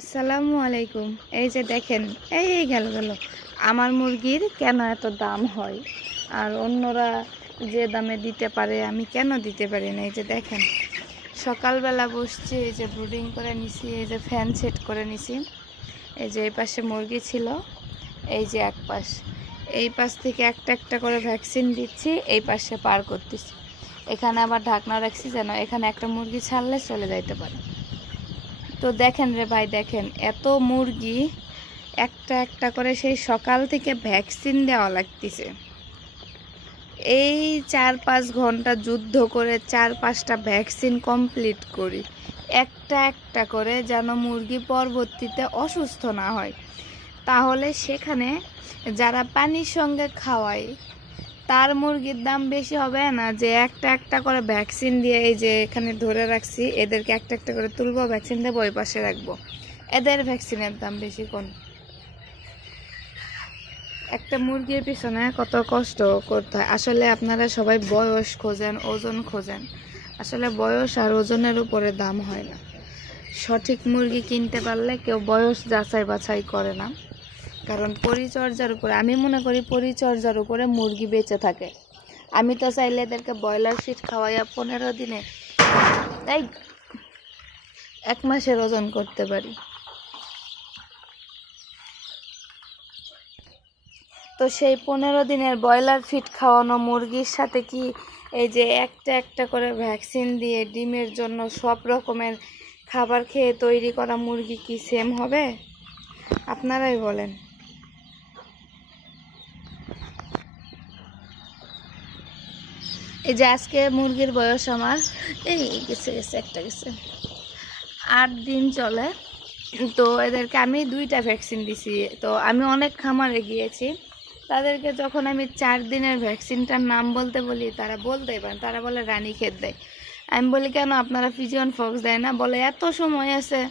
আসসালামু আলাইকুম। এই যে দেখেন, এই গেল গেল। আমার মুরগির কেন এত দাম হয়? আর অন্যরা যে দামে দিতে পারে, আমি কেন দিতে পারি না? এই যে দেখেন, সকালবেলা বসছি, এই যে ব্রুডিং করে নিছি, এই যে ফ্যান সেট করে নিছি। এই যে এই পাশে মুরগি ছিল, এই যে এক পাশ। এই পাশ থেকে একটা একটা করে ভ্যাকসিন দিচ্ছি, এই পাশে পার করতেছি। এখানে আবার ঢাকনা রাখছি যেন এখানে একটা মুরগি ছাড়লে চলে যাইতে পারে। তো দেখেন রে ভাই, দেখেন, এত মুরগি একটা একটা করে সেই সকাল থেকে ভ্যাকসিন দেওয়া লাগতেছে। এই চার পাঁচ ঘণ্টা যুদ্ধ করে চার পাঁচটা ভ্যাকসিন কমপ্লিট করি। একটা একটা করে যেন মুরগি পরবর্তীতে অসুস্থ না হয়। তাহলে সেখানে যারা পানির সঙ্গে খাওয়ায় তার মুরগির দাম বেশি হবে না যে একটা একটা করে ভ্যাকসিন দিয়ে এই যে এখানে ধরে রাখছি, এদেরকে একটা একটা করে তুলবো ভ্যাকসিন দেবো, ওই পাশে রাখব। এদের ভ্যাকসিনের দাম বেশি কোন? একটা মুরগির পিছনে কত কষ্ট করতে হয়। আসলে আপনারা সবাই বয়স খোঁজেন, ওজন খোঁজেন। আসলে বয়স আর ওজনের উপরে দাম হয় না। সঠিক মুরগি কিনতে পারলে কেউ বয়স যাচাই বাছাই করে না। কারণ পরিচর্যার উপরে, আমি মনে করি পরিচর্যার উপরে মুরগি বেঁচে থাকে। আমি তো চাইলে এদেরকে ব্রয়লার ফিট খাওয়াইয়া পনেরো দিনে, তাই এক মাসের ওজন করতে পারি। তো সেই পনেরো দিনের ব্রয়লার ফিট খাওয়ানো মুরগির সাথে কি এই যে একটা একটা করে ভ্যাকসিন দিয়ে ডিমের জন্য সব রকমের খাবার খেয়ে তৈরি করা মুরগি কি সেম হবে? আপনারাই বলেন। এই যে আজকে মুরগির বয়স আমার, এই গেছে গেছে, একটা গেছে। আট দিন চলে। তো এদেরকে আমি দুইটা ভ্যাকসিন দিছি। তো আমি অনেক খামারে গিয়েছি। তাদেরকে যখন আমি চার দিনের ভ্যাকসিনটার নাম বলতে বলি, তারা বলতেই পারেন তারা বলে রানী খেত দেয়। আমি বলি, কেন আপনারা ফিজিয়ন ফক্স দেয় না? বলে, এত সময় আছে।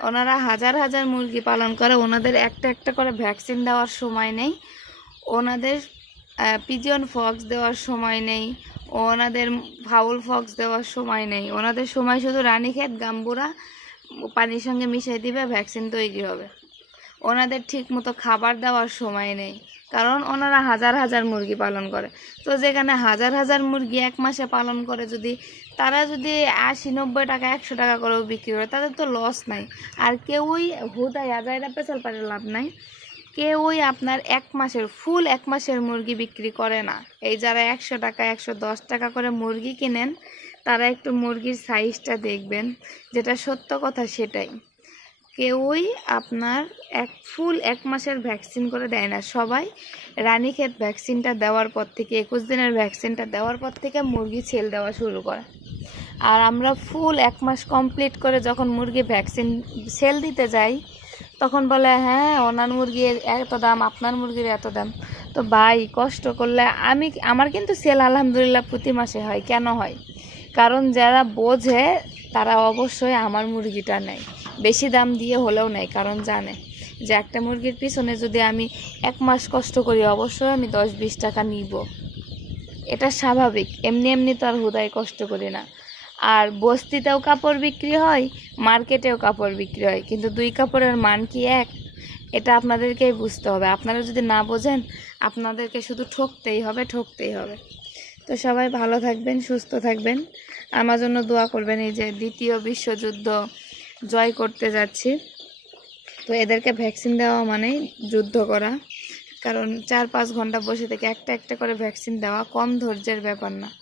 ওনারা হাজার হাজার মুরগি পালন করে। ওনাদের একটা একটা করে ভ্যাকসিন দেওয়ার সময় নেই। ওনাদের পিজিয়ন ফক্স দেওয়ার সময় নেই, ওনাদের ফাউল ফক্স দেওয়ার সময় নেই। ওনাদের সময় শুধু রানীক্ষেত গাম্বুরা পানির সঙ্গে মিশিয়ে দিবে ভ্যাকসিন তৈরি হবে। ওনাদের ঠিক মতো খাবার দেওয়ার সময় নেই, কারণ ওনারা হাজার হাজার মুরগি পালন করে। তো যেখানে হাজার হাজার মুরগি এক মাসে পালন করে যদি, তারা যদি আশি, নব্বই টাকা, একশো টাকা করেও বিক্রি করে, তাদের তো লস নাই। আর কেউই হুদায় আজাইরা পেছাল পারে লাভ নাই। কেউই আপনার এক মাসের ফুল এক মাসের মুরগি বিক্রি করে না। এই যারা একশো টাকা, একশো দশ টাকা করে মুরগি কিনেন, তারা একটু মুরগির সাইজটা দেখবেন, যেটা সত্য কথা সেটাই। কেউই আপনার এক ফুল এক মাসের ভ্যাকসিন করে দেয় না। সবাই রানীক্ষেত ভ্যাকসিনটা দেওয়ার পর থেকে, একুশ দিনের ভ্যাকসিনটা দেওয়ার পর থেকে মুরগি ছেল দেওয়া শুরু করে। আর আমরা ফুল এক মাস কমপ্লিট করে যখন মুরগি ভ্যাকসিন সেল দিতে যাই তখন বলে হ্যাঁ ওনার মুরগির এত দাম, আপনার মুরগির এত দাম। তো ভাই, কষ্ট করলে আমি, আমার কিন্তু সেল আলহামদুলিল্লাহ প্রতি মাসে হয়। কেন হয়? কারণ যারা বোঝে, তারা অবশ্যই আমার মুরগিটা নেয়। বেশি দাম দিয়ে হলেও নেয়, কারণ জানে যে একটা মুরগির পিছনে যদি আমি এক মাস কষ্ট করি, অবশ্যই আমি দশ বিশ টাকা নিব। এটা স্বাভাবিক। এমনি এমনি তো আর হুদায় কষ্ট করি না। আর বস্তিতেও কাপড় বিক্রি হয়, মার্কেটেও কাপড় বিক্রি হয়। কিন্তু দুই কাপড়ের মান কি এক? এটা আপনাদেরকেই বুঝতে হবে। আপনারা যদি না বোঝেন, আপনাদেরকে শুধু ঠকতেই হবে ঠকতেই হবে। তো সবাই ভালো থাকবেন, সুস্থ থাকবেন। আমার জন্য দোয়া করবেন, এই যে দ্বিতীয় বিশ্বযুদ্ধ জয় করতে যাচ্ছি। তো এদেরকে ভ্যাকসিন দেওয়া মানেই যুদ্ধ করা। কারণ চার পাঁচ ঘণ্টা বসে থেকে একটা একটা করে ভ্যাকসিন দেওয়া কম ধৈর্যের ব্যাপার না।